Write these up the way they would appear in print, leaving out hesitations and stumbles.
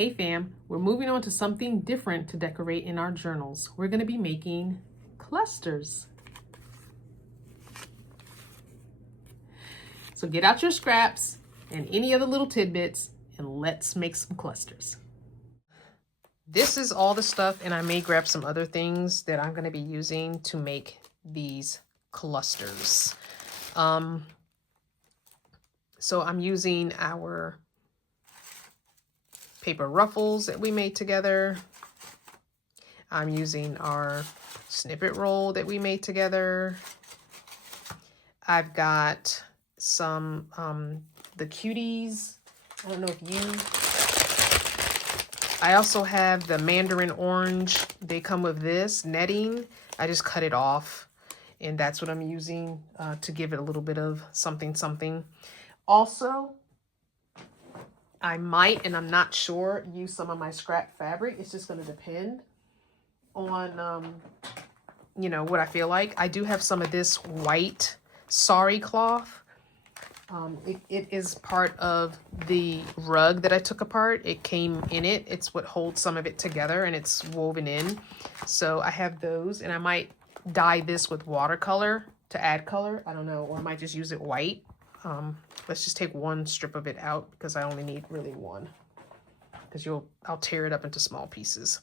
Hey fam, we're moving on to something different to decorate in our journals. We're going to be making clusters. So get out your scraps and any other little tidbits and let's make some clusters. This is all the stuff, and I may grab some other things that I'm going to be using to make these clusters. So I'm using our paper ruffles that we made together. I'm using our snippet roll that we made together. I've got some, the cuties. I don't know if I also have the mandarin orange. They come with this netting. I just cut it off, and that's what I'm using to give it a little bit of something, something. Also, I might, and I'm not sure, use some of my scrap fabric. It's just going to depend on, you know, what I feel like. I do have some of this white sari cloth. It is part of the rug that I took apart. It came in it. It's what holds some of it together, and it's woven in. So I have those, and I might dye this with watercolor to add color. I don't know, or I might just use it white. Let's just take one strip of it out because I only need really one, because I'll tear it up into small pieces.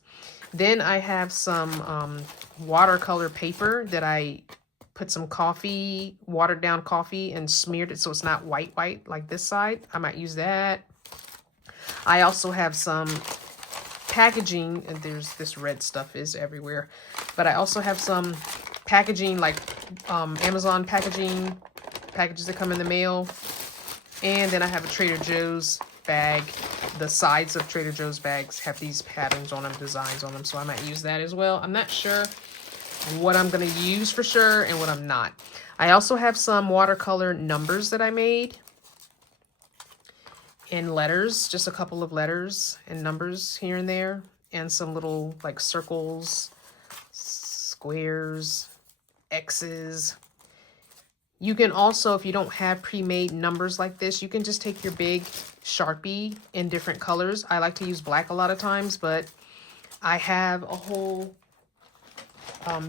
Then I have some watercolor paper that I put some coffee, watered down coffee, and smeared it so it's not white like this side. I might use that. I also have some packaging, and there's this red stuff is everywhere, but I also have some packaging, like Amazon packages that come in the mail. And then I have a Trader Joe's bag. The sides of Trader Joe's bags have these patterns on them, designs on them, so I might use that as well. I'm not sure what I'm going to use for sure and what I'm not. I also have some watercolor numbers that I made in letters, just a couple of letters and numbers here and there, and some little like circles, squares, X's. You can also, if you don't have pre-made numbers like this, you can just take your big Sharpie in different colors. I like to use black a lot of times, but I have a whole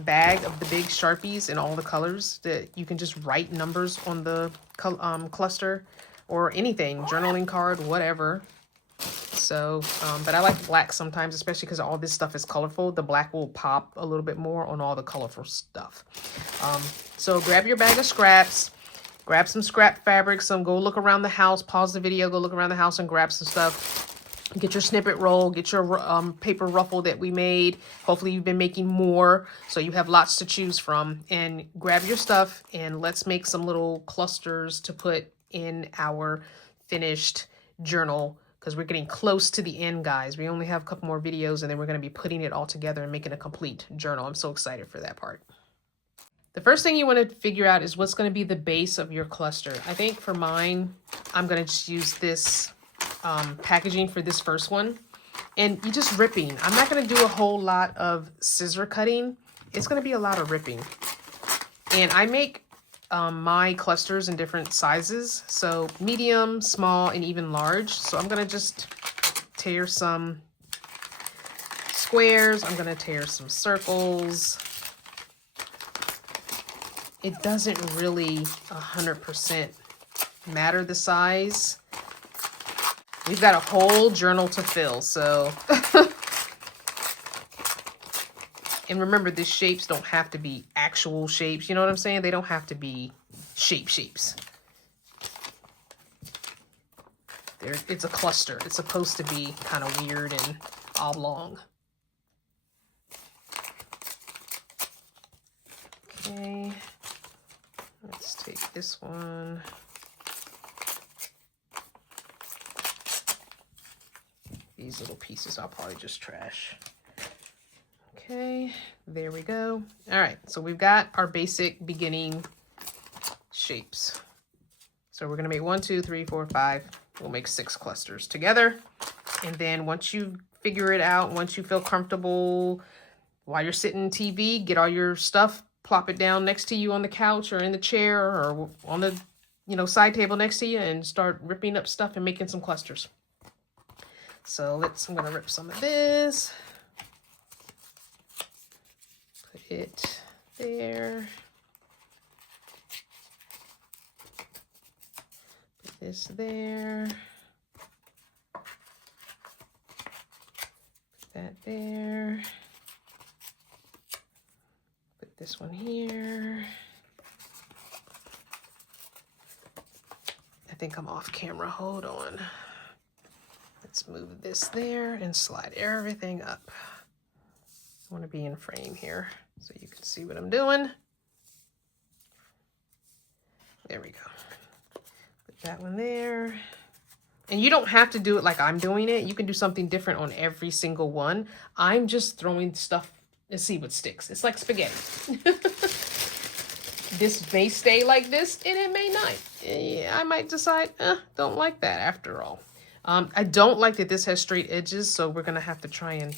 bag of the big Sharpies in all the colors that you can just write numbers on the cluster or anything, journaling card, whatever. So, but I like black sometimes, especially because all this stuff is colorful. The black will pop a little bit more on all the colorful stuff. So grab your bag of scraps, grab some scrap fabric, go look around the house, pause the video, go look around the house and grab some stuff. Get your snippet roll, get your paper ruffle that we made. Hopefully you've been making more, so you have lots to choose from. And grab your stuff and let's make some little clusters to put in our finished journal, because we're getting close to the end, guys. We only have a couple more videos, and then we're going to be putting it all together and making a complete journal. I'm so excited for that part. The first thing you want to figure out is what's going to be the base of your cluster. I think for mine, I'm going to just use this packaging for this first one. And you just ripping. I'm not going to do a whole lot of scissor cutting. It's going to be a lot of ripping. And I make my clusters in different sizes. So medium, small, and even large. So I'm going to just tear some squares. I'm going to tear some circles. It doesn't really 100% matter the size. We've got a whole journal to fill, so. And remember, the shapes don't have to be actual shapes. You know what I'm saying? They don't have to be shapes. It's a cluster. It's supposed to be kind of weird and oblong. Okay. Let's take this one. These little pieces I'll probably just trash. Okay, there we go. All right, so we've got our basic beginning shapes. So we're gonna make 1, 2, 3, 4, 5. We'll make 6 clusters together. And then once you figure it out, once you feel comfortable, while you're sitting TV, get all your stuff, plop it down next to you on the couch or in the chair or on the side table next to you, and start ripping up stuff and making some clusters. So I'm gonna rip some of this, put it there, put this there, put that there, put this one here. I think I'm off camera, hold on. Let's move this there and slide everything up. I want to be in frame here so you can see what I'm doing. There we go. Put that one there. And you don't have to do it like I'm doing it. You can do something different on every single one. I'm just throwing stuff to see what sticks. It's like spaghetti. This may stay like this and it may not. I might decide, don't like that after all. I don't like that this has straight edges, so we're gonna have to try and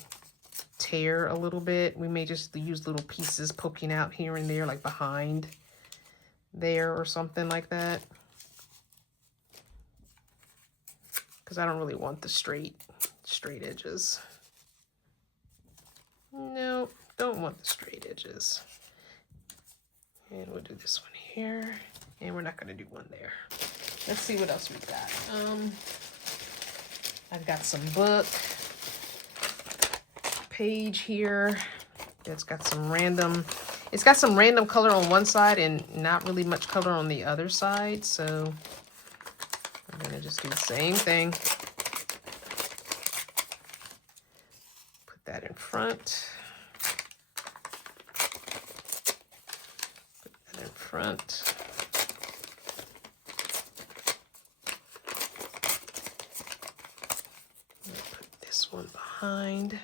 tear a little bit. We may just use little pieces poking out here and there, like behind there or something like that. Because I don't really want the straight edges. No, don't want the straight edges. And we'll do this one here, and we're not gonna do one there. Let's see what else we've got. I've got some book page here. It's got some random color on one side and not really much color on the other side. So I'm gonna just do the same thing. Put that in front. Put that in front. One behind.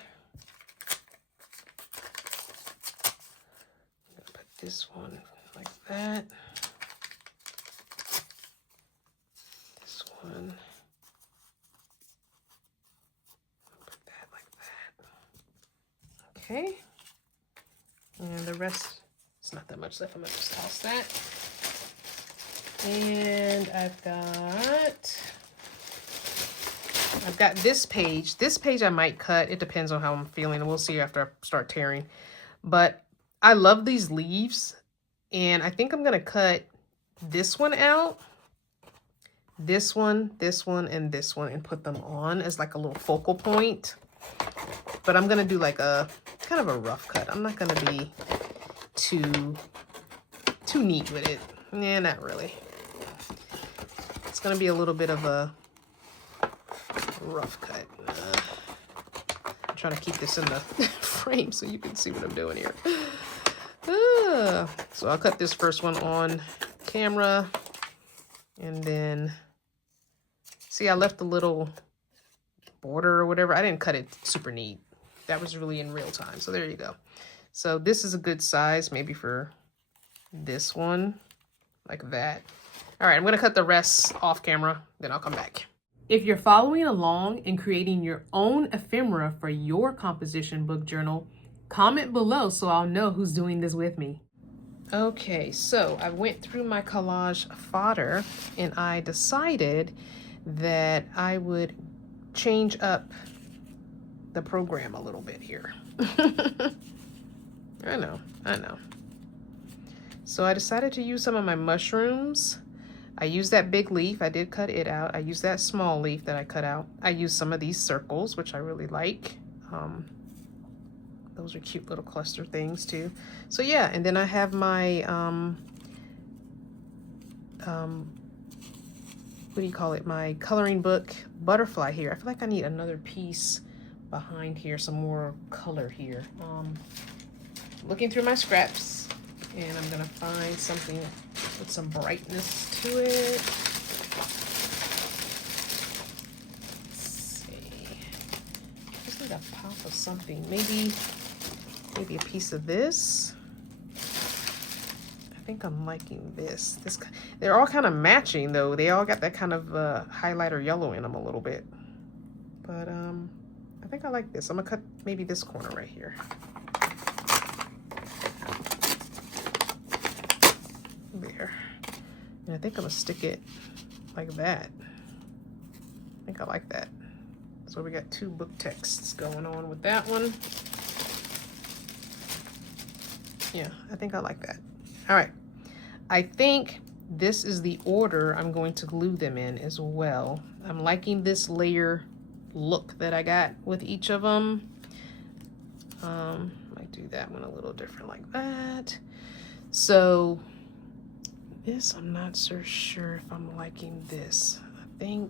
Put this one like that. This one. Put that like that. Okay. And the rest, it's not that much left. I'm gonna just toss that. And I've got this page. This page I might cut. It depends on how I'm feeling, and we'll see after I start tearing. But I love these leaves, and I think I'm gonna cut this one out, this one, and this one, and put them on as like a little focal point. But I'm gonna do like a kind of a rough cut. I'm not gonna be too neat with it. Yeah, not really. It's gonna be a little bit of a rough cut. I'm trying to keep this in the frame so you can see what I'm doing here. So I'll cut this first one on camera, and then see, I left a little border or whatever. I didn't cut it super neat. That was really in real time. So there you go. So this is a good size maybe for this one, like that. All right, I'm gonna cut the rest off camera, then I'll come back. If you're following along and creating your own ephemera for your composition book journal, comment below so I'll know who's doing this with me. Okay, so I went through my collage fodder and I decided that I would change up the program a little bit here. I know. So I decided to use some of my mushrooms. I used that big leaf. I did cut it out. I used that small leaf that I cut out. I used some of these circles, which I really like. Those are cute little cluster things too. So yeah, and then I have my, what do you call it? My coloring book butterfly here. I feel like I need another piece behind here, some more color here. Looking through my scraps, and I'm gonna find something with some brightness to it. Let's see. Just need a pop of something. Maybe a piece of this. I think I'm liking this. They're all kind of matching though. They all got that kind of highlighter yellow in them a little bit. But I think I like this. I'm gonna cut maybe this corner right here. There. And I think I'm gonna stick it like that. I think I like that. So So we got 2 book texts going on with that one. Yeah, I think I like that. All right. I think this is the order I'm going to glue them in as well. I'm liking this layer look that I got with each of them. Might do that one a little different like that. So this, I'm not so sure if I'm liking this. I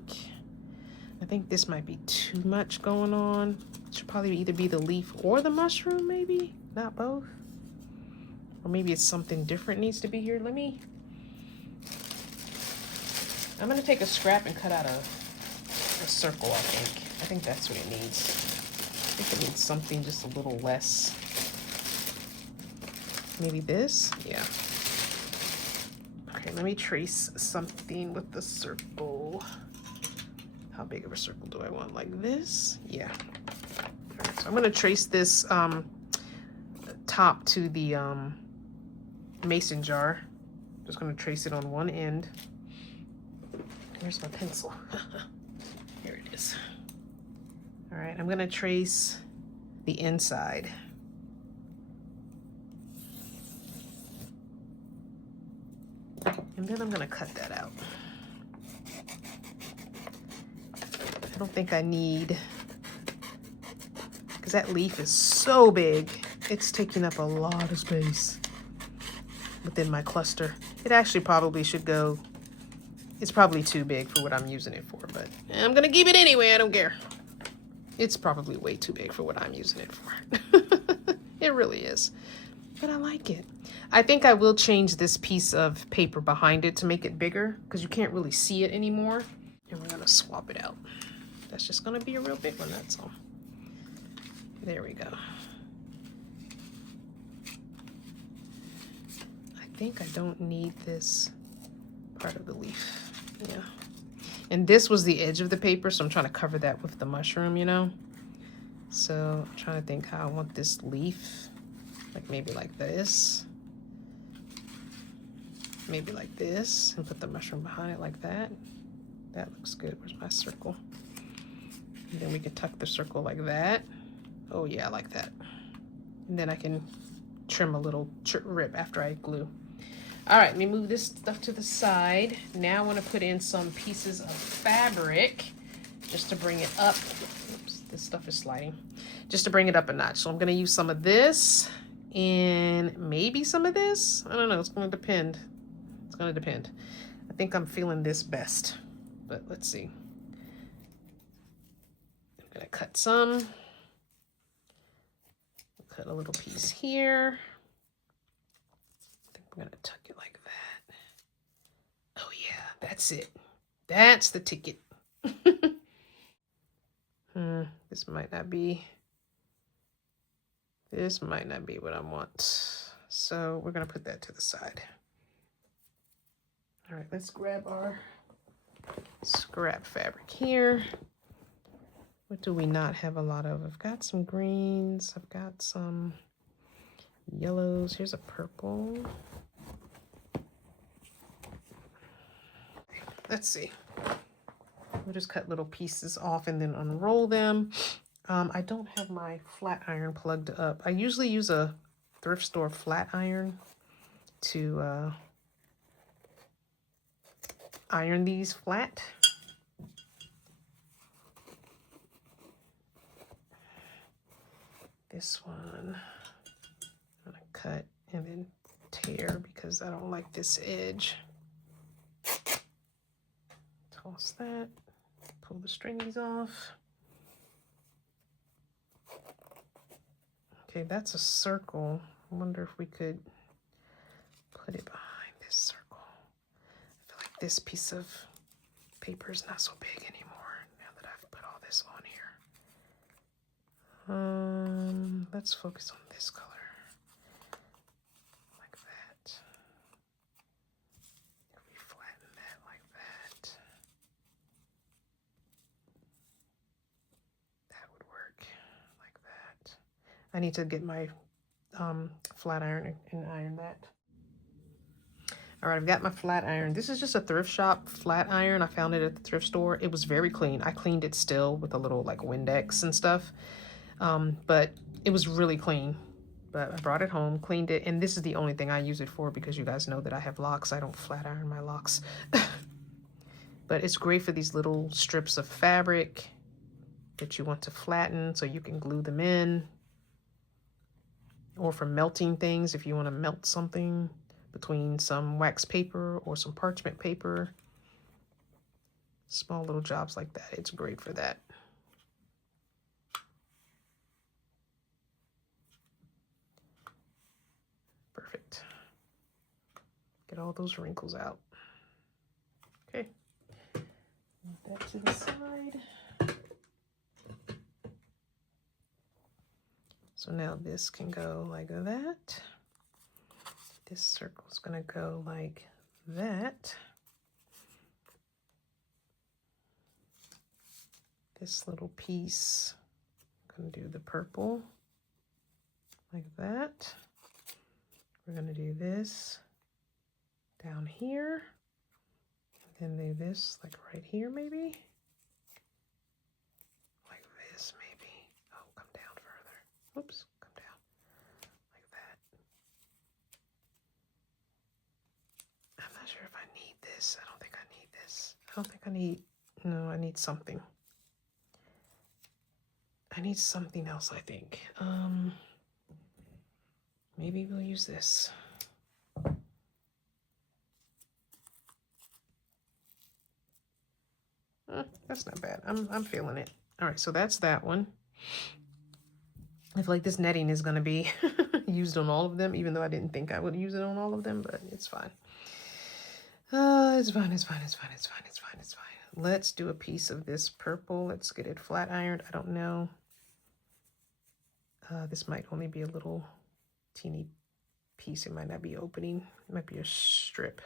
think this might be too much going on. It should probably either be the leaf or the mushroom, maybe, not both. Or maybe it's something different needs to be here. I'm gonna take a scrap and cut out a circle, I think. I think that's what it needs. I think it needs something just a little less. Maybe this? Yeah. Okay, let me trace something with the circle. How big of a circle do I want? Like this? Yeah. All right, so I'm gonna trace this top to the mason jar. Just gonna trace it on one end. Here's my pencil. Here it is. All right, I'm gonna trace the inside. And then I'm gonna cut that out. I don't think I need, because that leaf is so big, it's taking up a lot of space within my cluster. It actually probably should go, it's probably too big for what I'm using it for, but I'm gonna keep it anyway, I don't care. It's probably way too big for what I'm using it for. It really is, but I like it. I think I will change this piece of paper behind it to make it bigger, because you can't really see it anymore. And we're gonna swap it out. That's just gonna be a real big one, that's all. There we go. I think I don't need this part of the leaf. Yeah. And this was the edge of the paper, so I'm trying to cover that with the mushroom, you know? So I'm trying to think how I want this leaf. Like maybe like this. Maybe like this, and put the mushroom behind it like that. That looks good. Where's my circle? And then we can tuck the circle like that. Oh yeah, I like that. And then I can trim a little rip after I glue. All right, let me move this stuff to the side. Now I want to put in some pieces of fabric just to bring it up. Oops, this stuff is sliding. Just to bring it up a notch. So I'm going to use some of this and maybe some of this. I don't know. It's going to depend. It's going to depend. I think I'm feeling this best, but let's see. I'm going to cut some. Cut a little piece here. I think I'm going to tuck it like that. Oh yeah, that's it. That's the ticket. This might not be what I want. So we're going to put that to the side. All right, let's grab our scrap fabric here. What do we not have a lot of? I've got some greens. I've got some yellows. Here's a purple. Let's see. We'll just cut little pieces off and then unroll them. I don't have my flat iron plugged up. I usually use a thrift store flat iron to iron these flat. This one, I'm gonna cut and then tear because I don't like this edge. Toss that, pull the stringies off. Okay, that's a circle. I wonder if we could put it behind this circle. I feel like this piece of paper is not so big anymore now that I've put all this on here. Let's focus on this color. Like that. If we flatten that like that. That would work like that. I need to get my flat iron and iron that. All right, I've got my flat iron. This is just a thrift shop flat iron. I found it at the thrift store. It was very clean. I cleaned it still with a little like Windex and stuff. But it was really clean. But I brought it home, cleaned it, and this is the only thing I use it for because you guys know that I have locks. I don't flat iron my locks. But it's great for these little strips of fabric that you want to flatten so you can glue them in. Or for melting things, if you want to melt something between some wax paper or some parchment paper. Small little jobs like that. It's great for that. Perfect. Get all those wrinkles out. Okay. Move that to the side. So now this can go like that. This circle's gonna go like that. This little piece, I'm gonna do the purple like that. We're gonna do this down here, and then do this like right here maybe. Like this maybe. Oh, come down further. Oops, come down like that. I'm not sure if I need this. I don't think I need this. I don't think I need, no, I need something. I need something else, I think. Maybe we'll use this. That's not bad. I'm feeling it. All right, so that's that one. I feel like this netting is gonna be used on all of them, even though I didn't think I would use it on all of them, but it's fine. It's fine, it's fine, it's fine, it's fine, it's fine, it's fine. Let's do a piece of this purple. Let's get it flat ironed. I don't know. This might only be a little teeny piece. It might not be opening. It might be a strip.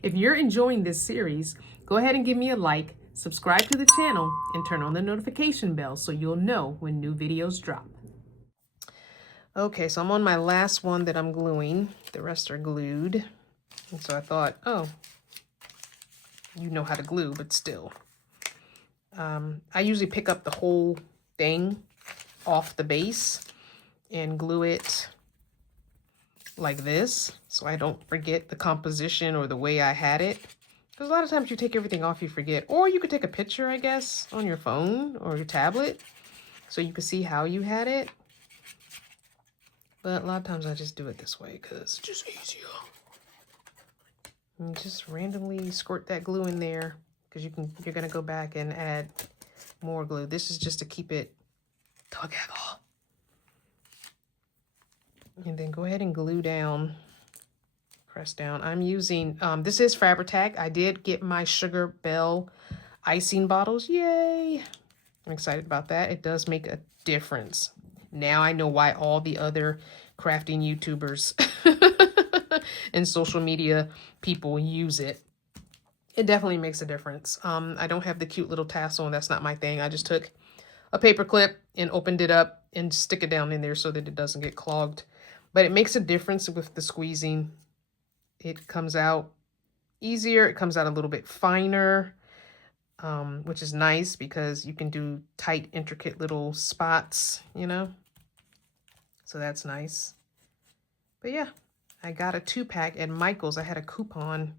If you're enjoying this series, go ahead and give me a like, subscribe to the channel, and turn on the notification bell so you'll know when new videos drop. Okay, so I'm on my last one that I'm gluing. The rest are glued. And so I thought, oh, you know how to glue, but still. I usually pick up the whole thing off the base and glue it like this, so I don't forget the composition or the way I had it. Because a lot of times you take everything off, you forget. Or you could take a picture, I guess, on your phone or your tablet so you can see how you had it. But a lot of times I just do it this way because it's just easier. And just randomly squirt that glue in there because you're going to go back and add more glue. This is just to keep it together. And then go ahead and glue down. Press down. I'm using, this is Fabri-Tac. I did get my Sugar Bell icing bottles. Yay! I'm excited about that. It does make a difference. Now I know why all the other crafting YouTubers and social media people use it. It definitely makes a difference. I don't have the cute little tassel, and that's not my thing. I just took a paper clip and opened it up and stick it down in there so that it doesn't get clogged. But it makes a difference with the squeezing. It comes out easier. It comes out a little bit finer, which is nice because you can do tight, intricate little spots, you know? So that's nice. But yeah, I got a 2-pack at Michael's. I had a coupon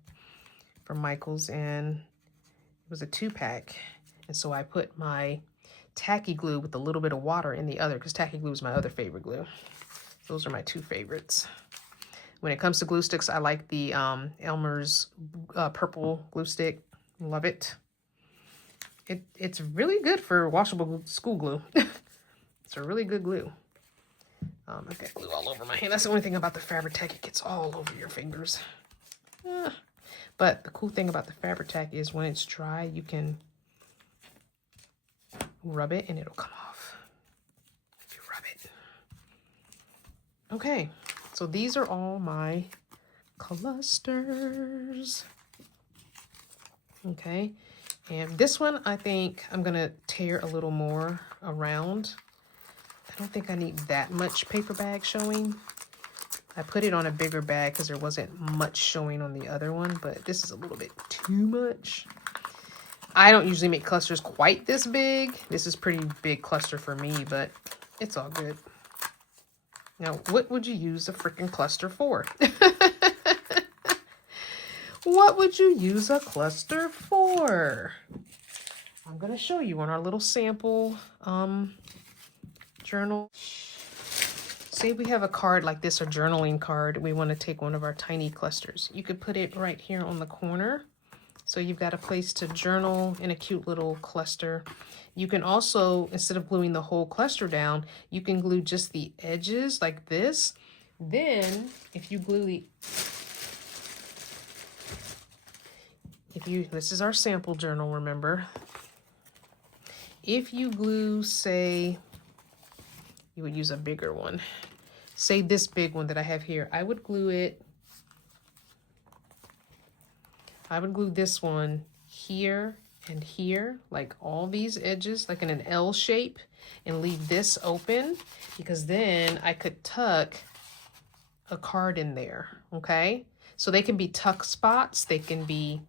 from Michael's and it was a 2-pack. And so I put my tacky glue with a little bit of water in the other because tacky glue is my other favorite glue. Those are my 2 favorites. When it comes to glue sticks, I like the Elmer's purple glue stick. Love it. It's really good for washable school glue. It's a really good glue. I've got glue all over my hand. That's the only thing about the Fabri-Tac. It gets all over your fingers. But the cool thing about the Fabri-Tac is when it's dry, you can rub it and it'll come off. If you rub it. Okay. So these are all my clusters. Okay, and this one I think I'm gonna tear a little more around. I don't think I need that much paper bag showing. I put it on a bigger bag because there wasn't much showing on the other one, but this is a little bit too much. I don't usually make clusters quite this big. This is pretty big cluster for me, but it's all good. Now, what would you use a freaking cluster for? What would you use a cluster for? I'm going to show you on our little sample journal. Say we have a card like this, a journaling card. We want to take one of our tiny clusters. You could put it right here on the corner. So you've got a place to journal in a cute little cluster. You can also, instead of gluing the whole cluster down, you can glue just the edges like this. Then, if you glue this is our sample journal, remember? If you glue, say, you would use a bigger one. Say this big one that I have here. I would glue this one here and here, like all these edges, like in an L shape, and leave this open because then I could tuck a card in there, okay? So they can be tuck spots, they can be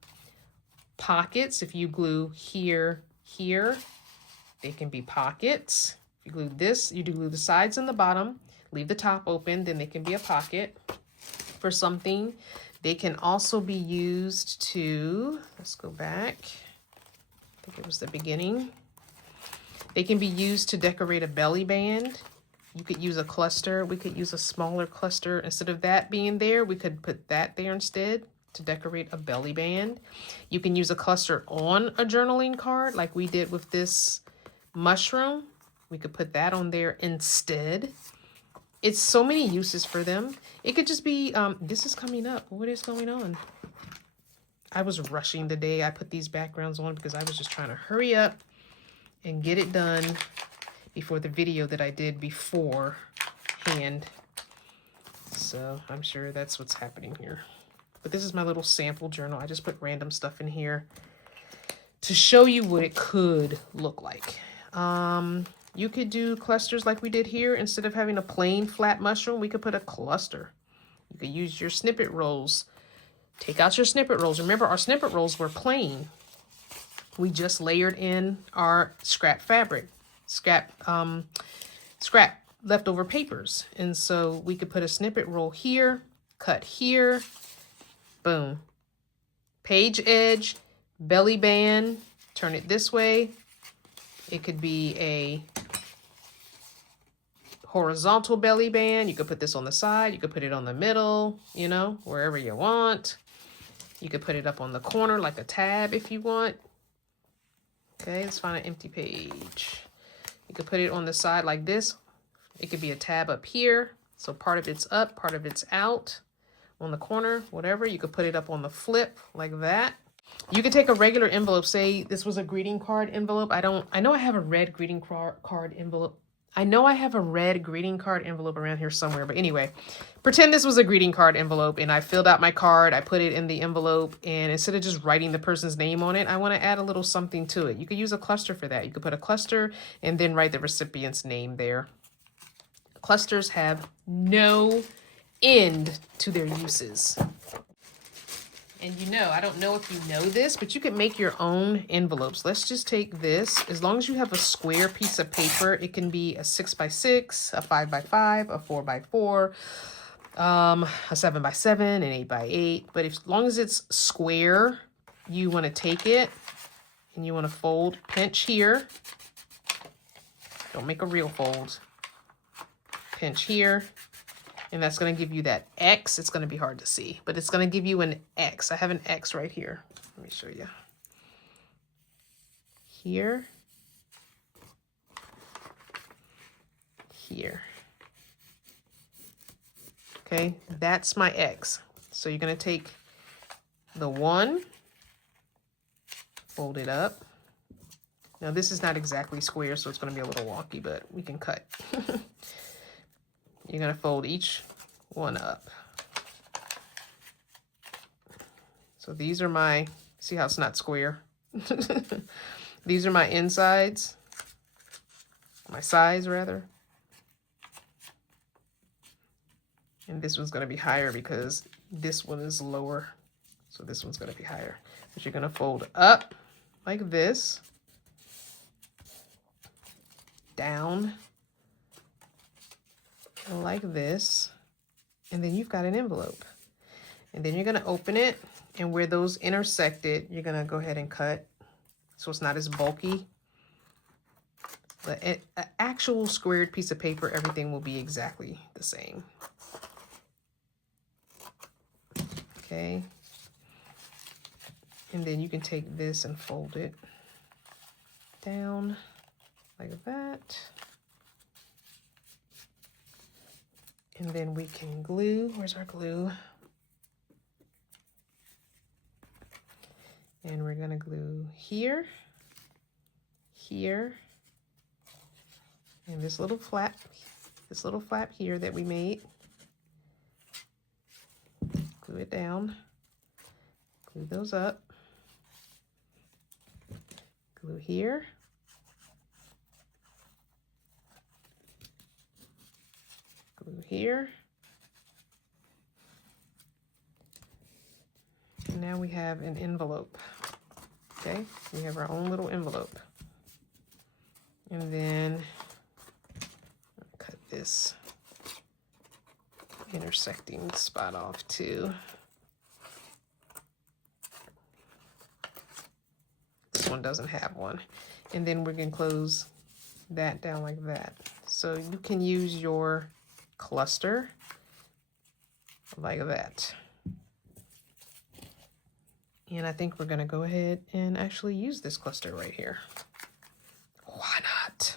pockets. If you glue here, they can be pockets. If you glue this, you do glue the sides and the bottom, leave the top open, then they can be a pocket for something. They can also be used to, let's go back. I think it was the beginning. They can be used to decorate a belly band. You could use a cluster. We could use a smaller cluster. Instead of that being there, we could put that there instead to decorate a belly band. You can use a cluster on a journaling card like we did with this mushroom. We could put that on there instead. It's so many uses for them. It could just be, this is coming up. What is going on? I was rushing the day I put these backgrounds on because I was just trying to hurry up and get it done before the video that I did beforehand. So I'm sure that's what's happening here. But this is my little sample journal. I just put random stuff in here to show you what it could look like. You could do clusters like we did here. Instead of having a plain flat mushroom, we could put a cluster. You could use your snippet rolls. Take out your snippet rolls. Remember, our snippet rolls were plain. We just layered in our scrap fabric, scrap leftover papers. And so we could put a snippet roll here, cut here, boom, page edge, belly band, turn it this way. It could be a horizontal belly band. You could put this on the side. You could put it on the middle, you know, wherever you want. You could put it up on the corner like a tab if you want. Okay, let's find an empty page. You could put it on the side like this. It could be a tab up here. So part of it's up, part of it's out. On the corner, whatever. You could put it up on the flip like that. You could take a regular envelope. Say this was a greeting card envelope. I know I have a red greeting card envelope. I know I have a red greeting card envelope around here somewhere, but anyway, pretend this was a greeting card envelope and I filled out my card, I put it in the envelope, and instead of just writing the person's name on it, I want to add a little something to it. You could use a cluster for that. You could put a cluster and then write the recipient's name there. Clusters have no end to their uses. And you know, I don't know if you know this, but you can make your own envelopes. Let's just take this. As long as you have a square piece of paper, it can be a 6x6, a 5x5, a 4x4, a 7x7, an 8x8. But as long as it's square, you want to take it and you want to fold, pinch here. Don't make a real fold. Pinch here. And that's going to give you that X. It's going to be hard to see, but it's going to give you an X. I have an X right here. Let me show you. Here. Here. Okay, that's my X. So you're going to take the 1, fold it up. Now this is not exactly square, so it's going to be a little wonky, but we can cut. You're going to fold each one up. So these are my, see how it's not square? These are my insides, my sides rather. And this one's going to be higher because this one is lower. So this one's going to be higher. But you're going to fold up like this, down like this, and then you've got an envelope. And then you're going to open it, and where those intersected, you're going to go ahead and cut so it's not as bulky. But an actual squared piece of paper, everything will be exactly the same. Okay. And then you can take this and fold it down like that. And then we can glue. Where's our glue? And we're gonna glue here, here, and this little flap here that we made. Glue it down, glue those up, glue here, glue here. And now we have an envelope. Okay, we have our own little envelope. And then cut this intersecting spot off too. This one doesn't have one. And then we're gonna close that down like that. So you can use your cluster like that. And I think we're gonna go ahead and actually use this cluster right here. Why not?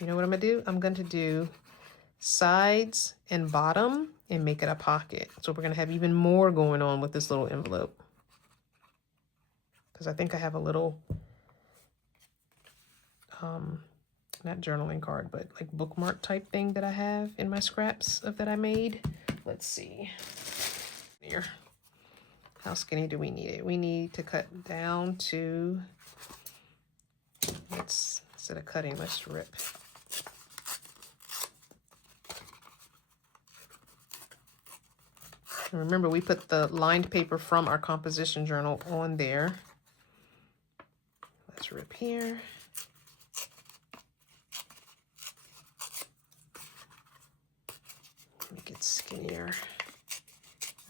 You know what I'm gonna do? I'm going to do sides and bottom and make it a pocket. So we're gonna have even more going on with this little envelope. Because I think I have a little, not journaling card, but like bookmark type thing that I have in my scraps of that I made. Let's see. Here. How skinny do we need it? We need to cut down to, instead of cutting, let's rip. And remember, we put the lined paper from our composition journal on there. Let's rip here. Make it skinnier.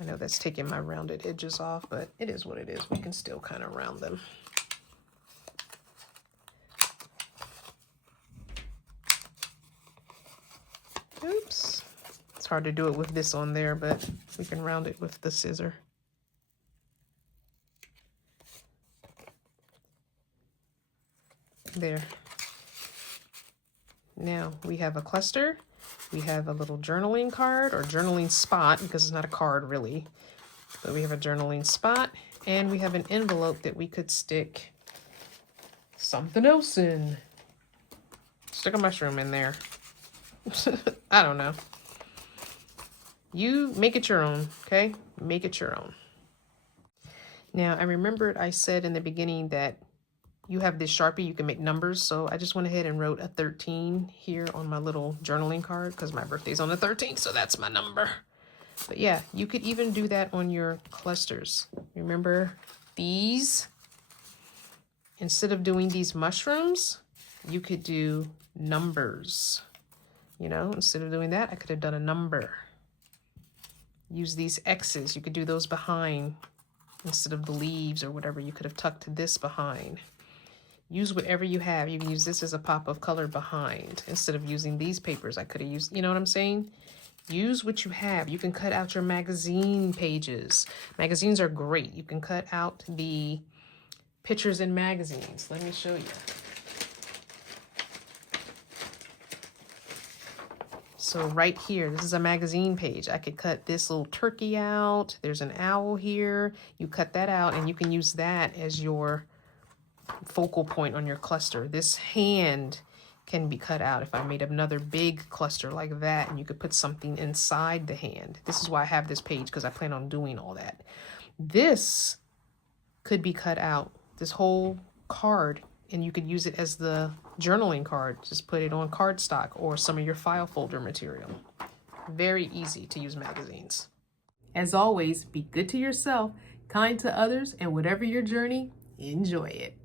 I know that's taking my rounded edges off, but it is what it is. We can still kind of round them. Oops. It's hard to do it with this on there, but we can round it with the scissor. There. Now we have a cluster. We have a little journaling card or journaling spot, because it's not a card really, but we have a journaling spot, and we have an envelope that we could stick something else in. Stick a mushroom in there. I don't know. You make it your own, okay? Make it your own. Now, I remembered I said in the beginning that you have this Sharpie, you can make numbers. So I just went ahead and wrote a 13 here on my little journaling card because my birthday's on the 13th, so that's my number. But yeah, you could even do that on your clusters. Remember these? Instead of doing these mushrooms, you could do numbers. You know, instead of doing that, I could have done a number. Use these X's. You could do those behind instead of the leaves or whatever. You could have tucked this behind. Use whatever you have. You can use this as a pop of color behind. Instead of using these papers, I could have used, you know what I'm saying? Use what you have. You can cut out your magazine pages. Magazines are great. You can cut out the pictures in magazines. Let me show you. So right here, this is a magazine page. I could cut this little turkey out. There's an owl here. You cut that out and you can use that as your focal point on your cluster. This hand can be cut out if I made another big cluster like that, and you could put something inside the hand. This is why I have this page, because I plan on doing all that. This could be cut out, this whole card, and you could use it as the journaling card. Just put it on cardstock or some of your file folder material. Very easy to use magazines. As always, be good to yourself, kind to others, and whatever your journey, enjoy it.